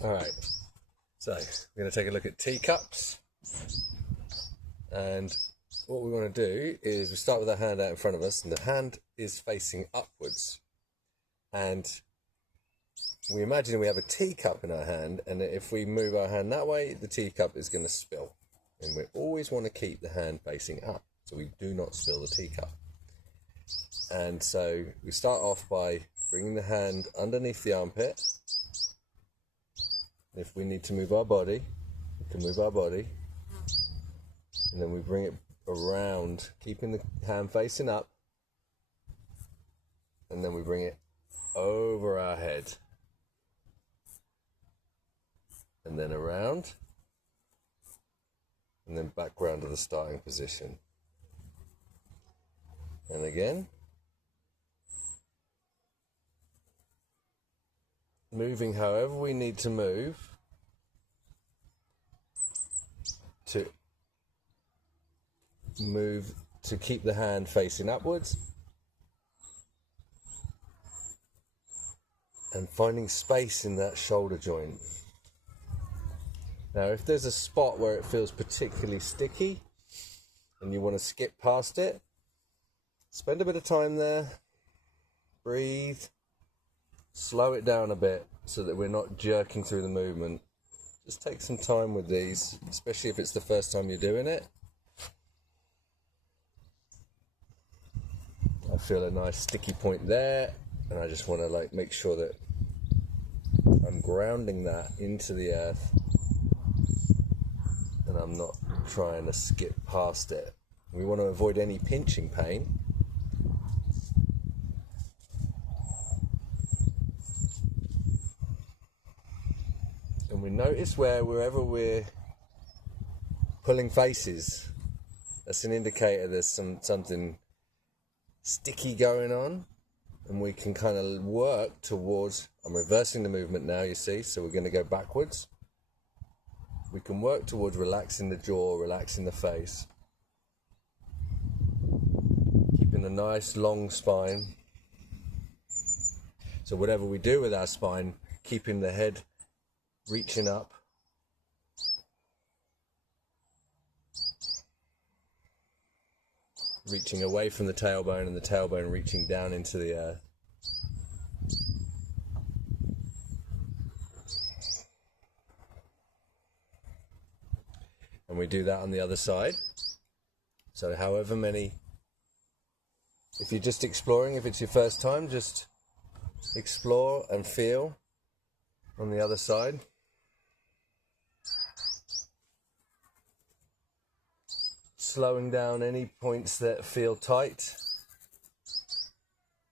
Alright, so we're going to take a look at teacups, and what we want to do is we start with our hand out in front of us, and the hand is facing upwards, and we imagine we have a teacup in our hand, and if we move our hand that way, the teacup is going to spill, and we always want to keep the hand facing up so we do not spill the teacup. And so we start off by bringing the hand underneath the armpit. If we need to move our body, we can move our body, and then we bring it around, keeping the hand facing up, and then we bring it over our head, and then around, and then back round to the starting position. And again, moving however we need to move to keep the hand facing upwards, and finding space in that shoulder joint. Now, if there's a spot where it feels particularly sticky and you want to skip past it, spend a bit of time there, breathe, slow it down a bit so that we're not jerking through the movement. Just take some time with these, especially if it's the first time you're doing it. I feel a nice sticky point there, and I just want to make sure that I'm grounding that into the earth, and I'm not trying to skip past it. We want to avoid any pinching pain. And we notice wherever we're pulling faces, that's an indicator there's something sticky going on, and we can kind of work towards, I'm reversing the movement now, you see, so we're going to go backwards. We can work towards relaxing the jaw, relaxing the face, keeping a nice long spine. So whatever we do with our spine, keeping the head reaching up, reaching away from the tailbone, and the tailbone reaching down into the earth. And we do that on the other side. So however many, if you're just exploring, if it's your first time, just explore and feel on the other side. Slowing down any points that feel tight,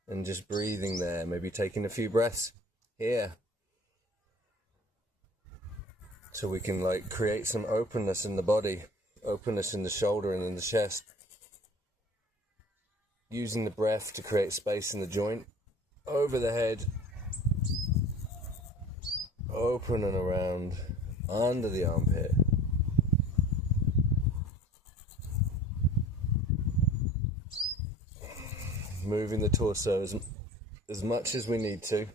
and just breathing there, maybe taking a few breaths here, so we can create some openness in the body, openness in the shoulder and in the chest, using the breath to create space in the joint, over the head, open and around, under the armpit. Moving the torso as much as we need to.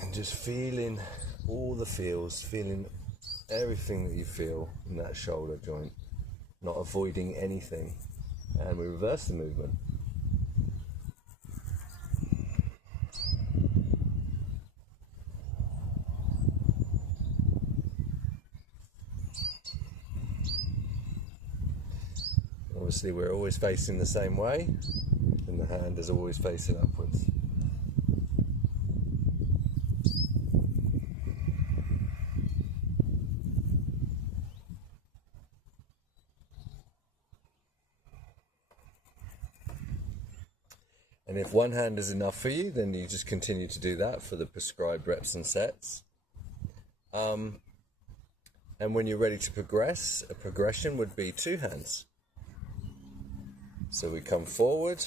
And just feeling all the feels, feeling everything that you feel in that shoulder joint, not avoiding anything. And we reverse the movement. Obviously, we're always facing the same way, and the hand is always facing upwards. And if one hand is enough for you, then you just continue to do that for the prescribed reps and sets. And when you're ready to progress, a progression would be two hands. So we come forward,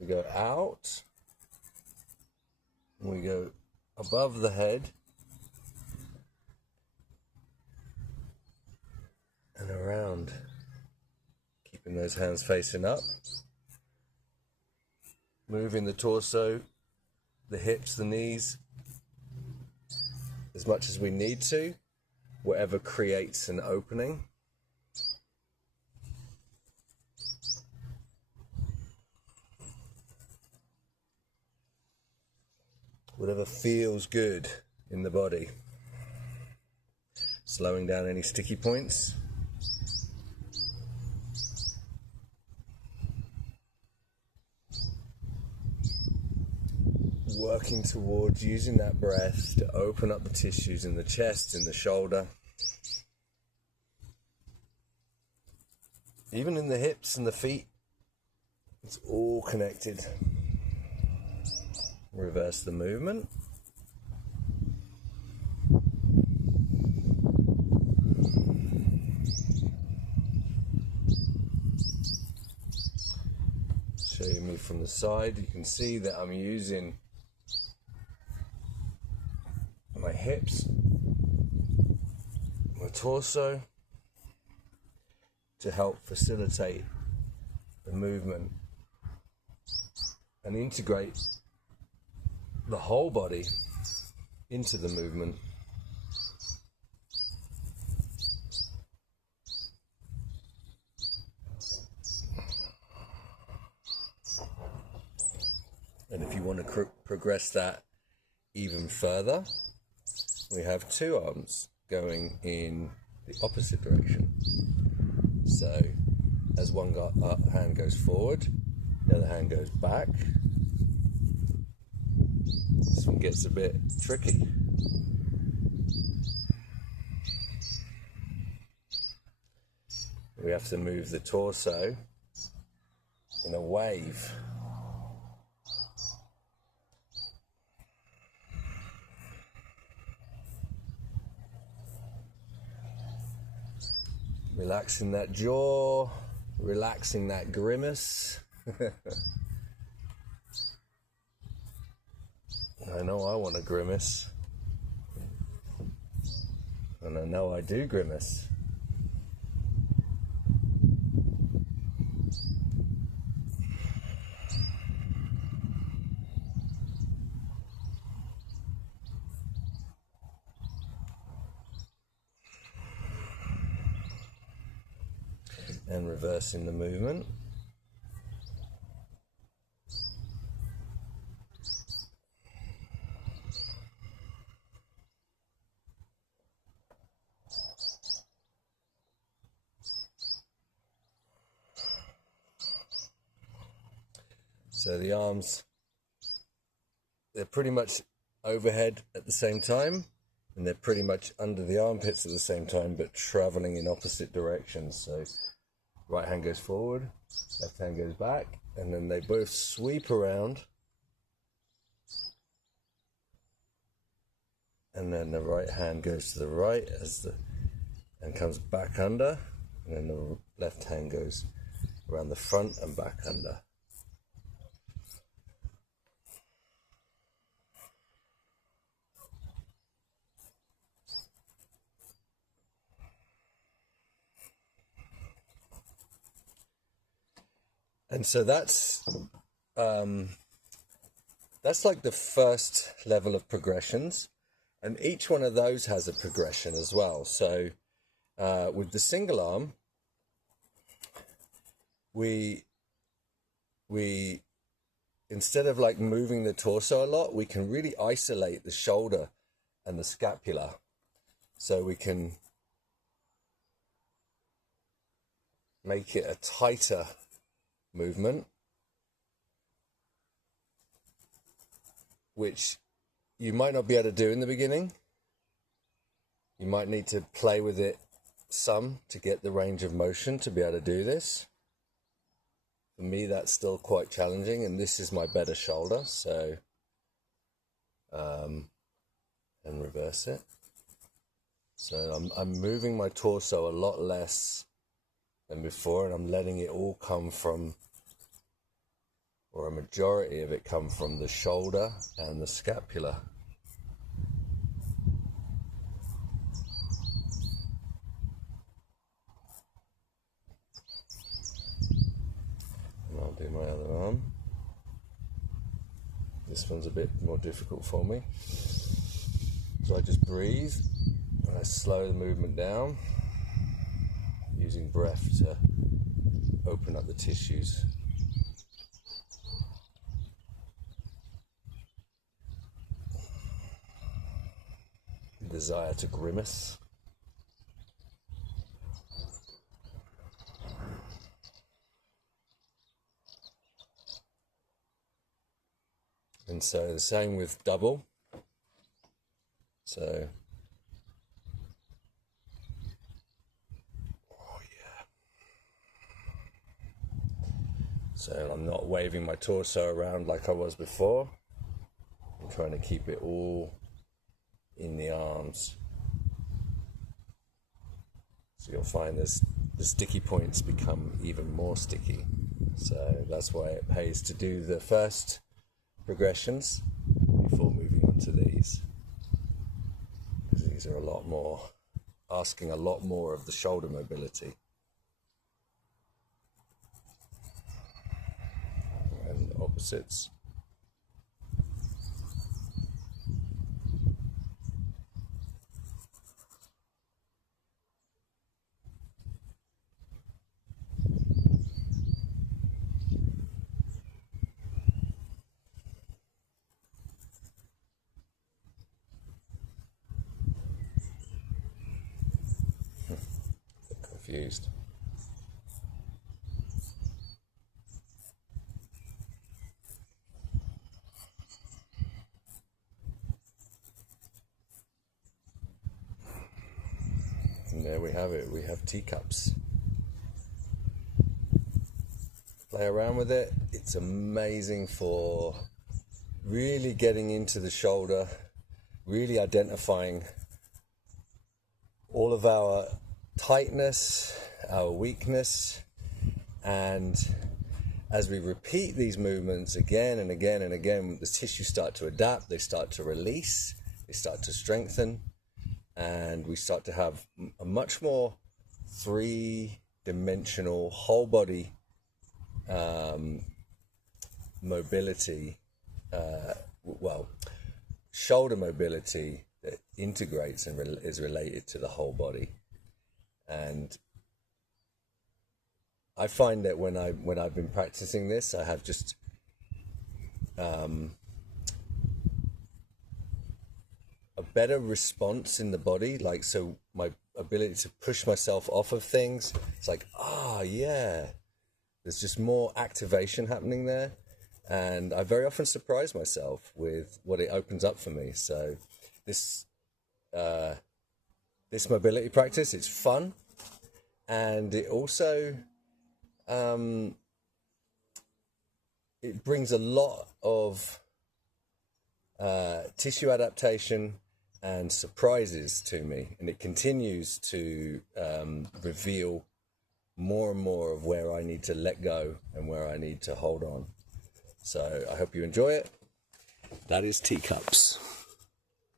we go out, and we go above the head, and around, keeping those hands facing up. moving the torso, the hips, the knees, as much as we need to, whatever creates an opening. Whatever feels good in the body. Slowing down any sticky points. Working towards using that breath to open up the tissues in the chest, in the shoulder, even in the hips and the feet. It's all connected. Reverse the movement. Showing me from the side, you can see that I'm using my hips, my torso, to help facilitate the movement and integrate the whole body into the movement. And if you want to progress that even further, we have two arms going in the opposite direction. So as one hand goes forward, the other hand goes back. This one gets a bit tricky. We have to move the torso in a wave. Relaxing that jaw, relaxing that grimace. I know I want to grimace. And I know I do grimace. And reversing the movement. So the arms, they're pretty much overhead at the same time, and they're pretty much under the armpits at the same time, but traveling in opposite directions. So right hand goes forward, left hand goes back, and then they both sweep around. And then the right hand goes to the right and comes back under, and then the left hand goes around the front and back under. And so that's like the first level of progressions, and each one of those has a progression as well. So with the single arm, we instead of like moving the torso a lot, we can really isolate the shoulder and the scapula. So we can make it a tighter movement, which you might not be able to do in the beginning. You might need to play with it some to get the range of motion to be able to do this. For me, that's still quite challenging, and this is my better shoulder, so and reverse it. So I'm moving my torso a lot less than before, and I'm letting it all come from, or a majority of it come from, the shoulder and the scapula. And I'll do my other arm. This one's a bit more difficult for me. So I just breathe and I slow the movement down, using breath to open up the tissues. Desire to grimace. And so the same with double. So, oh yeah. So I'm not waving my torso around like I was before. I'm trying to keep it all in the arms. So you'll find the sticky points become even more sticky. So that's why it pays to do the first progressions before moving on to these. Because these are a lot more, asking a lot more of the shoulder mobility. And opposites. Confused. And there we have it. We have teacups. Play around with it. It's amazing for really getting into the shoulder, really identifying all of our tightness, our weakness, and as we repeat these movements again and again and again, the tissues start to adapt, they start to release, they start to strengthen, and we start to have a much more three-dimensional whole body mobility, shoulder mobility that integrates and is related to the whole body. And I find that when I've been practicing this, I have just a better response in the body. Like, so my ability to push myself off of things, it's like, yeah, there's just more activation happening there. And I very often surprise myself with what it opens up for me. So this mobility practice, it's fun, and it also it brings a lot of tissue adaptation and surprises to me, and it continues to reveal more and more of where I need to let go and where I need to hold on. So I hope you enjoy it. That is Teacups.